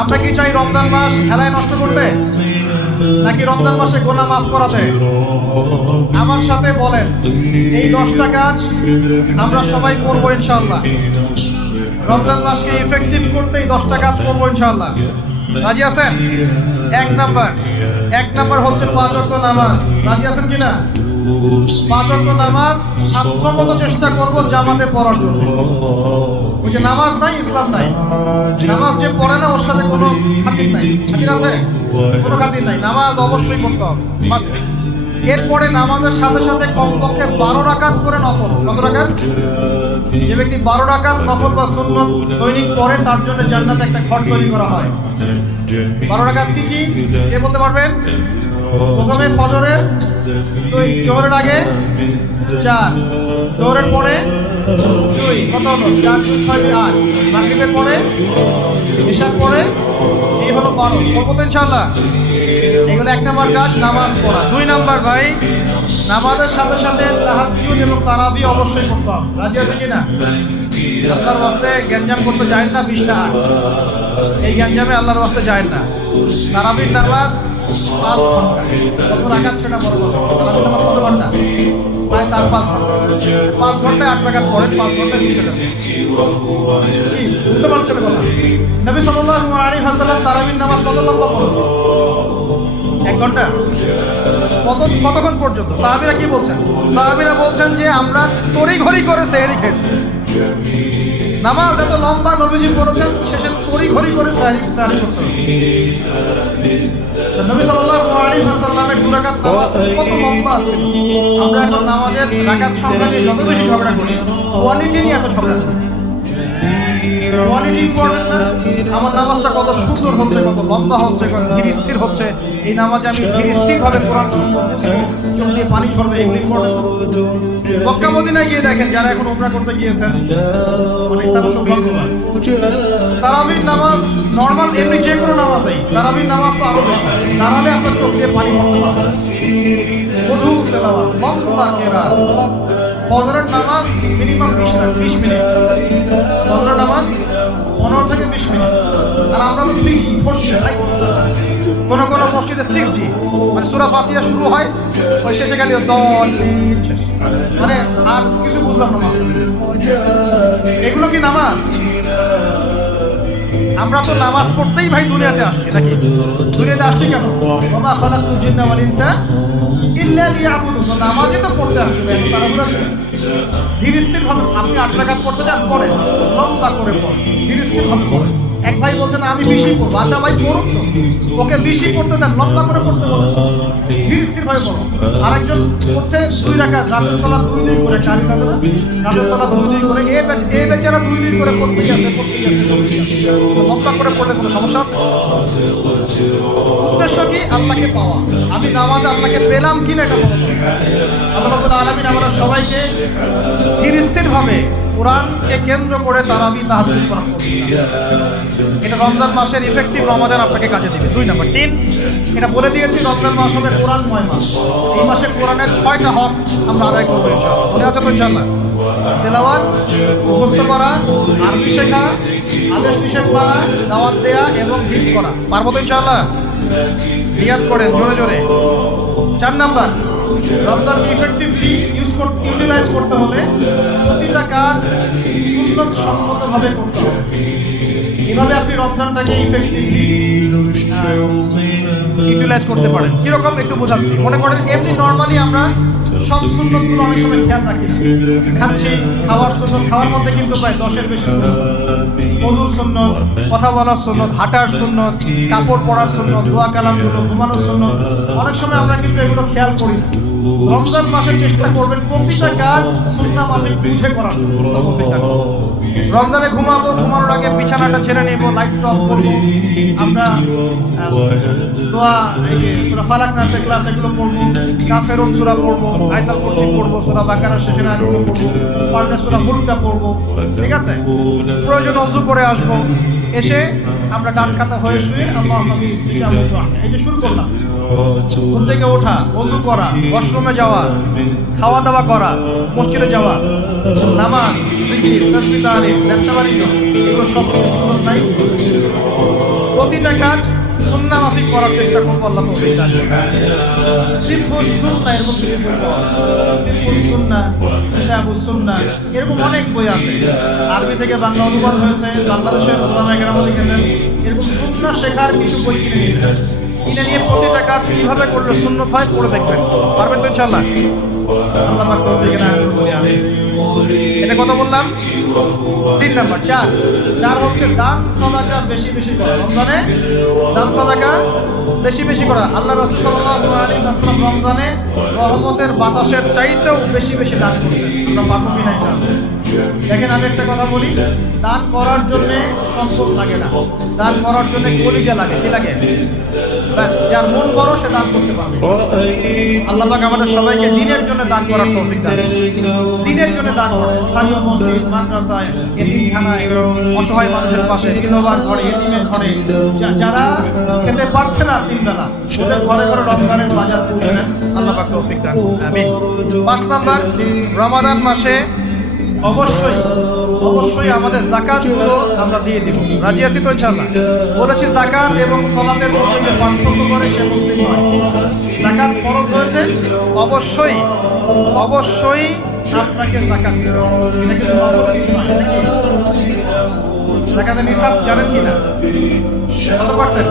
আমরা কি চাই রমজান মাস খেলায় নষ্ট করবে, নাকি রমজান মাসে গুনাহ মাফ করাতে? আমার সাথে বলেন, এই 10টা কাজ আমরা সবাই করবো ইনশাআল্লাহ। রমজান মাসকে ইফেক্টিভ করতে এই 10টা কাজ করবো ইনশাআল্লাহ। রাজি আছেন? এক নাম্বার হচ্ছে 5 ওয়াক্ত নামাজ। রাজি আছেন কিনা? 5 ওয়াক্ত নামাজ সাধ্যমতো চেষ্টা করব জামাতে পড়ার জন্য। ওই যে নামাজ নাই ইসলাম নাই, নামাজ যে পড়ে না ওর সাথে কোনো খাতির নাই। খাতির আছে? কোনো খাতির নাই। নামাজ অবশ্যই পড়তে হবে। এরপরে নামাজের সাথে সাথে কমপক্ষে 12 রাকাত করে নফল। কত রাকাত? যে ব্যক্তি 12 রাকাত নফল বা সুন্নত দৈনিক পড়ে তার জন্য জান্নাতে একটা ঘর তৈরি করা হয়। 12 রাকাত কি কি কে বলতে পারবেন? প্রথমে ফজরের, জোহরের আগে 4, জোহরের পরে 2, কত হলো? 4 2 6 8, মাগরিবের পরে, ইশার পরে, এই হলো 12। পড়বো তো ইনশাআল্লাহ। এগুলো 1 নাম্বার কাজ, নামাজ পড়া। 2 নাম্বার ভাই, নামাজের সাথে সাথে তাহাজ্জুদ এবং তারাবি অবশ্যই পড়তে হবে। রাজি আছে কিনা? আল্লাহর ওয়াস্তে গ্যাঞ্জাম করতে যায় না 20টা 8, এই গ্যাঞ্জামে আল্লাহর ওয়াস্তে যায় না। তারাবির নামাজ 5 ঘন্টা। কত রাকাত সেটা বড় কথা। তারাবির নামাজ কত ঘন্টা? প্রায় 4-5 ঘন্টা। 5 ঘন্টায় 8 রাকাত পড়েন, 5 ঘন্টায় 20 রাকাত। বুঝতে পারছেন কথা? নবী সাল্লাল্লাহু আলাইহি ওয়াসাল্লাম তারাবির নামাজ কত লম্বা পড়েছেন? 1 ঘন্টা। কতক্ষণ পর্যন্ত? সাহাবীরা কি বলছেন? সাহাবীরা বলছেন যে আমরা তড়িঘড়ি করে সেহরি খেয়েছি। নামাজ এত লম্বা নবীজি পড়েছেন, শেষে তড়িঘড়ি করে সেহরি করতে। নবী সাল্লাল্লাহু আলাইহি ওয়াসাল্লামের 2 রাকাত নামাজ কত লম্বা ছিল। আমরা এখন নামাজের রাকাত সংখ্যা নিয়ে যত বেশি ঝগড়া করি, কোয়ালিটি নিয়ে এত ঝগড়া করি। কোয়ালিটি ইম্পর্টেন্ট না? আমার নামাজটা কত সুন্দর হচ্ছে, কত লম্বা হচ্ছে, কত ধীর স্থির হচ্ছে, এই নামাজে আমি ধীর স্থির ভাবে কোরআন শুনবো, চোখ দিয়ে পানি ঝরবে, এগুলো ইম্পর্টেন্ট। মক্কা মদিনায় গিয়ে দেখেন, যারা এখন উমরা করতে গিয়েছেন অনেক তারা সৌভাগ্যবান। তারাবির নামাজ নর্মাল এমনি যে কোনো নামাজই, তারাবির নামাজ তো আরো বেশি। দাঁড়ালে আপনার চোখ দিয়ে পানি ঝরতে পারবে। মধুর তেলাওয়াত, লম্বা কেরাত। ফজরের নামাজ মিনিমাম 20 মিনিট। ফজরের নামাজ 15 থেকে 20 মিনিট। আর আমরা তো 3G 4G, কোন মসজিদে 6G, মানে সূরা ফাতিহা শুরু হয়, ওই শেষে গেলে দলিল শেষ, মানে আর কিছু বুঝলাম না। এগুলো কি নামাজ? আমরা তো নামাজ পড়তেই ভাই দুনিয়াতে আসছি, নাকি? দুনিয়াতে আসছি কেন? ওমা খালাকুল জিন্না ওয়াল ইনসা ইল্লা লিয়াবুদুন। নামাজই তো পড়তে আসবে। ধীর স্থির ভাবে আপনি 8 রাকাত পড়তে যান, পড়ে লম্বা করে পড়ে, ধীর স্থির ভাবে পড়ে। এক ভাই বলছেন আমি 20ই পড়বো। আচ্ছা ভাই পড়ুক তো, ওকে 20ই পড়তে দেন, লম্বা করে পড়তে বলেন, ধীর স্থির ভাবে পড়ো। আরেকজন পড়ছে 2 রাকাত, রাতের সালাত 2 করে, 4 সাথে রাতের সালাত 2 করে, এই বেচারা 2 করে পড়তেই আছে। লম্বা করে পড়লে কোনো সমস্যা আছে? উদ্দেশ্য কি? আল্লাহকে পাওয়া। আমি নামাজে আল্লাহকে পেলাম কিনা এটা বলবো। আল্লাহ রাব্বুল আলামিন আমরা সবাইকে ধীর স্থির ভাবে কোরআনকে কেন্দ্র করে তারাবি তাহাজ্জুদ করা করতে। এটা রমজান মাসের ইফেক্টিভ রমাদান আপনাকে কাজে দিবে। 2 নাম্বার 3, এটা বলে দিয়েছি রমজান মাস হবে কোরআনময় মাস। এই মাসে কোরআনের 6টা হক আমরা আদায় করবো ইনশাআল্লাহ। মনে আছে তো ইনশাআল্লাহ? তেলাওয়াত, মুখস্থ করা, আরবি শেখা, আদেশ নিষেধ মানা, দাওয়াত দেয়া এবং হিফজ করা। পারবো তো ইনশাআল্লাহ? নিয়াত করেন জোরে জোরে। 4 নাম্বার, রমজানকে ইফেক্টিভলি ইউটিলাইজ করতে হলে প্রতিটা কাজ সুন্নত সম্মতভাবে করতে হবে। এভাবে আপনি রমজানটাকে ইফেক্টিভলি ইউটিলাইজ করতে পারেন। কিরকম একটু বোঝাচ্ছি। মনে করেন এমনি নর্মালি আমরা সব সুন্নতগুলো অনেক সময় খেয়াল রাখি না। খাচ্ছি, খাওয়ার সুন্নত, খাওয়ার মধ্যে কিন্তু প্রায় 10-এর বেশি সুন্নত। ওযুর সুন্নত, কথা বলার সুন্নত, হাঁটার সুন্নত, কাপড় পরার সুন্নত, দোয়া কালাম সুন্নত, ঘুমানোর সুন্নত। অনেক সময় আমরা কিন্তু এগুলো খেয়াল করি না। রমজান মাসে চেষ্টা করবেন প্রতিটা কাজ সুন্নাহ মাফিক বুঝে করার জন্য। রমজানে ঘুমাবো, ঘুমানোর আগে বিছানাটা ছেড়ে নেব, লাইট অফ করব, আমরা দোয়া, এই যে সূরা ফালাক নাসের ক্লাস এগুলো পড়ব, কাফেরুন সূরা পড়ব, আয়াতুল কুরসি পড়ব, সূরা বাকারা শেষের আয়াতগুলো পড়ব, পারলে সূরা মুলকটা পড়ব। ঠিক আছে? প্রয়োজন ওযু করে আসব, এসে আমরা ডান কাতা হয়ে শুয়ে আল্লাহুম্মা বিসমিকা আমুতু। এই যে শুরু করলাম, ঘুম থেকে ওঠা, ওযু করা, ওয়াশরুমে যাওয়া, খাওয়া দাওয়া করা, মসজিদে যাওয়া, নামাজ, জিকির, তাসবিহ, তাহলিল, ব্যবসা বাণিজ্য, এগুলো সব সুন্নাত নাই। প্রতিটা কাজ সুন্নাহ মাফিক করার চেষ্টা করবো, আল্লাহ তৌফিক দান করুন। ফিকহুস সুন্নাহ এরকম কিছু বই পাওয়া যায়, ফিকহুস সুন্নাহ, কিতাবুস সুন্নাহ, এরকম অনেক বই আছে। আরবি থেকে বাংলা অনুবাদ হয়েছে, বাংলাদেশের উলামায়ে কেরাম লিখেছেন। এরকম সুন্নাহ শেখার কিছু বই কিনে নিয়ে প্রতিটা কাজ কিভাবে করলে সুন্নত হয় পড়ে দেখবেন, পারবেন তো ইনশাআল্লাহ। আল্লাহ পাক তৌফিক দান করুন। আমি এটা কথা বললাম 3 নাম্বার। 4 হচ্ছে দান সাদাকা বেশি বেশি করা। রমজানে দান সাদাকা বেশি বেশি করা। আল্লাহ রাসূল সাল্লাল্লাহু আলাইহি ওয়াসাল্লাম রমজানে রহমতের বাতাসের চাইতেও বেশি বেশি দান করতেন। আমরা পারবো কিনা ইনশাআল্লাহ। দেখেন আমি একটা কথা বলি, দান করার জন্য সম্পদ লাগে না, দান করার জন্য কলিজা লাগে। কি লাগে? ব্যাস, যার মন বড় সে দান করতে পারবে। আল্লাহ পাক আমাদের সবাইকে দ্বীনের জন্য দান করার তৌফিক দান করুন। দ্বীনের জন্য দান করুন, স্থানীয় মসজিদ, মাদ্রাসায়, এতিমখানায়, অসহায় মানুষের পাশে, বিধবার ঘরে, এতিমের ঘরে, যারা খেতে পারছে না 3 বেলা, ওদের ঘরে ঘরে রমজানের বাজার পৌঁছে দেন। আল্লাহ পাক তৌফিক দান করুন। আমিন। 5 নাম্বার, রমাদান মাসে অবশ্যই আমাদের যাকাতগুলো আমরা দিয়ে দিব। রাজি আছি তো ইনশাআল্লাহ? বলেছি যাকাত এবং সালাতের মধ্যে যে পার্থক্য করে সে মুসলিম নয়। যাকাত ফরজ হয়েছে, অবশ্যই আপনাকে যাকাত দিতে হবে। এটা কিন্তু নফল কিছু নয়। যাকাতের নিসাব জানেন কিনা? কত পার্সেন্ট?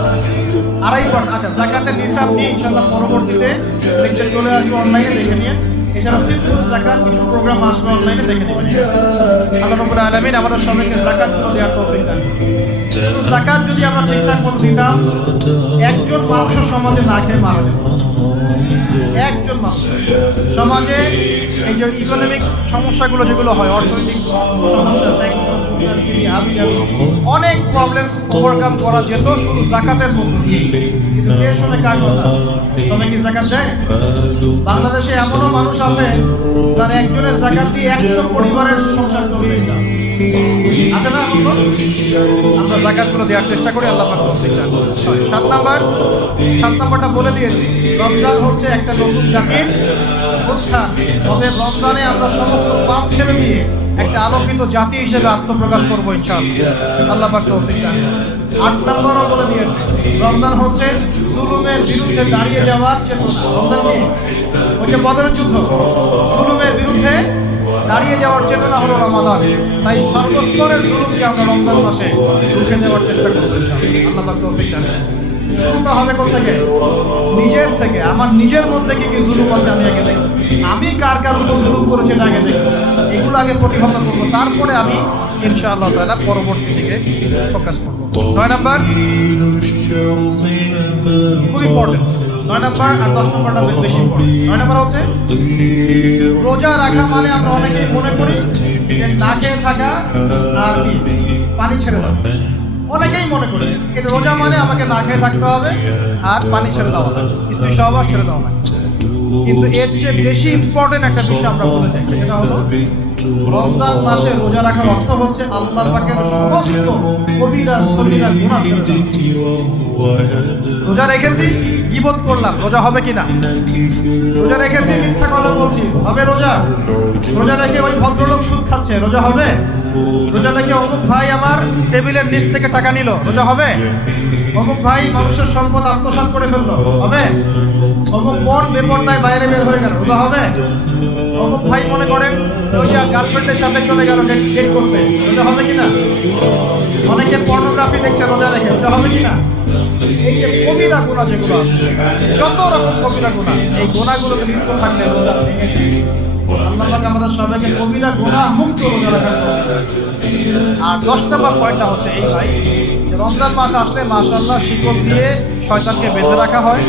2.5%। আচ্ছা, যাকাতের নিসাব নিয়ে ইনশাআল্লাহ পরবর্তীতে লেকচার চলে আসবে, অনলাইনে দেখে নিয়ে। এছাড়া ফিকহুল যাকাত কিছু প্রোগ্রাম আসবে, অনলাইনে দেখে নেবেন। আল্লাহ রাব্বুল আলামিন আমাদের সবাইকে যাকাতগুলো দেওয়ার তৌফিক দান করুন। যাকাত যদি আমরা ঠিকঠাক মতো দিতাম, একজন মানুষের সমাজে না খেয়ে মারা যেত। একজন মানুষ সমাজে এই যে ইকোনমিক সমস্যাগুলো যেগুলো হয়, অর্থনৈতিক সমস্যা, অনেক প্রবলেমস ওভারকাম করা যেত শুধু যাকাতের মধ্য দিয়ে। কিন্তু কে শুনে কার কথা? সবাই কি যাকাত দেয়? বাংলাদেশে এমনও মানুষ আছে যারা একজনের যাকাত দিয়ে 100 পরিবারের সংসার চলবে। আচ্ছা না, আমরা যাকাতগুলো দেওয়ার চেষ্টা করি। আল্লাহ পাক তৌফিক দান করুন। 7 নাম্বারটা বলে দিয়েছি, রমজান হচ্ছে একটা নতুন জাতির উত্থান। অতএব রমজানে আমরা সমস্ত পাপ ছেড়ে দিয়ে একটা আলোকিত জাতি হিসেবে আত্মপ্রকাশ করবো ইনশাআল্লাহ। আল্লাহ পাক তৌফিক দান করুন। 8 নাম্বারও বলে দিয়েছে, রমজান হচ্ছে জুলুমের বিরুদ্ধে দাঁড়িয়ে যাওয়ার চেতনা। রমজান কি? হচ্ছে বদরের যুদ্ধ। জুলুমের বিরুদ্ধে দাঁড়িয়ে যাওয়ার চেতনা হলো রমাদান। তাই সর্বস্তরের জুলুমকে আমরা রমজান মাসে রুখে দেওয়ার চেষ্টা করবো ইনশাআল্লাহ। আল্লাহ পাক তৌফিক দান করুন। শুরুটা হবে কোথা থেকে? নিজের থেকে। আমার নিজের মধ্যে কি কি জুলুম আছে আমি আগে দেখব। আমি কার কার উপর জুলুম করেছি এটা আগে দেখব, এগুলো আগে প্রতিহত করবো। তারপরে আমি ইনশাআল্লাহ তাআলা পরবর্তী দিকে ফোকাস করবো। 9 নাম্বার, খুব ইম্পর্টেন্ট। 9 নাম্বার আর 10 নাম্বারটা বেশি ইম্পর্টেন্ট। 9 নাম্বার হচ্ছে রোজা রাখা মানে আমরা অনেকেই মনে করি যে না খেয়ে থাকা আর কি পানি ছেড়ে দেওয়া। অনেকেই মনে করে এটা রোজা মানে আমাকে না খেয়ে থাকতে হবে আর পানি ছেড়ে দেওয়া হয়, স্ত্রী সহবাস ছেড়ে দেওয়া হয়। কিন্তু এর চেয়ে বেশি ইম্পর্টেন্ট একটা বিষয় আমরা বলে যাই, সেটা হলো রমজান মাসে রোজা রাখার অর্থ হচ্ছে আল্লাহ পাকের সমস্ত কবিরা সগীরা গুনাহ ছেড়ে দেওয়া। রোজা রেখেছি, গীবত করলাম, রোজা হবে কিনা? রোজা রেখেছি, মিথ্যা কথা বলছি, হবে রোজা? রোজা রেখে ওই ভদ্রলোক সুদ খাচ্ছে, রোজা হবে? রোজা রেখে অমুক ভাই আমার টেবিলের নিচ থেকে টাকা নিল, রোজা হবে? অমুক ভাই মানুষের সম্পদ আত্মসাৎ করে ফেললো, হবে? অমুক বোন বেপরদায় বাইরে বের হয়ে গেল, রোজা হবে? অমুক ভাই মনে করেন ওই যে গার্লফ্রেন্ডের সাথে চলে গেল ডেট করতে, রোজা হবে কিনা? অনেকে পর্নোগ্রাফি দেখছে রোজা রেখে, রোজা হবে কিনা? এই যে কবিরা গুনাহ যেগুলো আছে, যত রকম কবিরা গুনাহ, এই গুনাহগুলোকে লিপ্ত থাকলে রোজা ভেঙে যায়। আল্লাহ পাক আমাদের সবাইকে কবিরা গুনাহ মুক্ত রোজা রাখার তৌফিক দান করুন। আর 10 নম্বর পয়েন্টটা হচ্ছে এই ভাই, রমজান মাস আসলে মাশাআল্লাহ শিকল দিয়ে শয়তানকে বেঁধে রাখা হয়।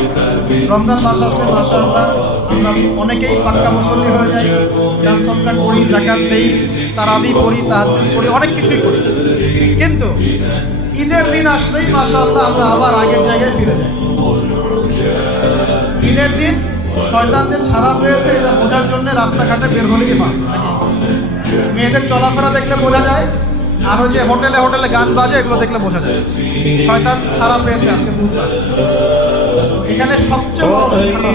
রমজান মাস আসলে মাশাআল্লাহ আমরা অনেকেই পাক্কা মুসল্লি হয়ে যাই, দান সদকা করি, যাকাত দেই, তারাবি পড়ি, তাহাজ্জুদ পড়ি, অনেক কিছুই করি। কিন্তু ঈদের দিন আসলেই মাশাআল্লাহ আমরা আবার আগের জায়গায় ফিরে যাই। ঈদের দিন শয়তান যে ছাড়া পেয়েছে এটা বোঝার জন্য রাস্তাঘাটে বের হলেই হয়। মেয়েদের চলাফেরা দেখলে বোঝা যায়, আর ওই যে হোটেলে হোটেলে গান বাজে এগুলো দেখলে বোঝা যায় শয়তান ছাড়া পেয়েছে আজকে বুঝলাম। এখানে সবচেয়ে বড় শিক্ষা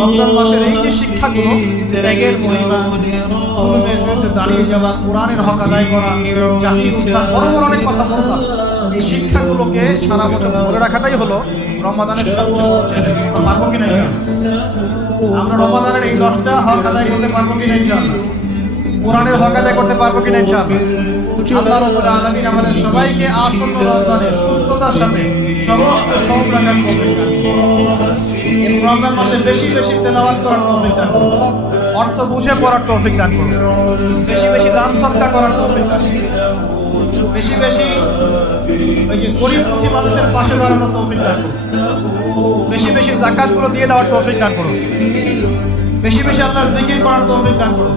রমজান মাসের এই যে শিক্ষাগুলো, ত্যাগের মহিমা, জুলুমের বিরুদ্ধে দাঁড়িয়ে যাওয়া, কোরআনের হক আদায় করা, জাতির উত্থান, বড় বড় অনেক কথা বললাম। এই শিক্ষাগুলোকে সারা বছর ধরে রাখাটাই হলো রমাদানের সবচেয়ে বড় চ্যালেঞ্জ। আমরা পারবো কিনা ইনশাআল্লাহ? আমরা রমাদানের এই 10টা হক আদায় করতে পারবো কিনা ইনশাআল্লাহ? কোরআনের হক আদায় করতে পারবো কিনা ইনশাআল্লাহ? আল্লাহ রাব্বুল আলামিন আমাদের সবাইকে আসন্ন রমজানের সুস্থতার সাথে সমস্ত সওয়াব রাখার তৌফিক দান করুন। এই রমজান মাসে বেশি বেশি তেলাওয়াত করার তৌফিক দান করুন, অর্থ বুঝে পড়ার তৌফিক দান করুন, বেশি বেশি দান সদকা করার তৌফিক দান করুন, বেশি বেশি ওই যে গরিব দুঃখী মানুষের পাশে দাঁড়ানোর তৌফিক দান করুন, বেশি বেশি যাকাতগুলো দিয়ে দেওয়ার তৌফিক দান করুন, বেশি বেশি আল্লাহর জিকির করার তৌফিক দান করুন,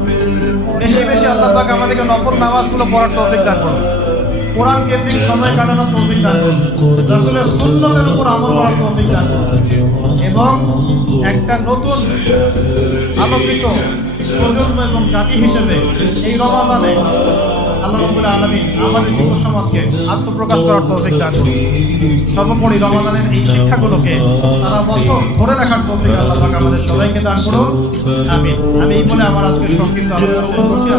বেশি বেশি আল্লাহ পাক আমাদেরকে নফল নামাজগুলো পড়ার তৌফিক দান করুন, কোরআন কেন্দ্রিক সময় কাটানোর তৌফিক দান করুন, রাসূলের সুন্নতের উপর আমল করার তৌফিক দান করুন এবং একটা নতুন আলোকিত প্রজন্ম এবং জাতি হিসেবে এই রমাদানে আল্লাহ রাব্বুল আলামিন আমাদের যুব সমাজকে আত্মপ্রকাশ করার তৌফিক দান করুন। সর্বোপরি রমাদানের এই শিক্ষাগুলোকে সারা বছর ধরে রাখার তৌফিক আল্লাহ পাক আমাদের সবাইকে দান করুন। আমিন। আমি এই বলে আমার আজকের সংক্ষিপ্ত আলোচনা শেষ করছি।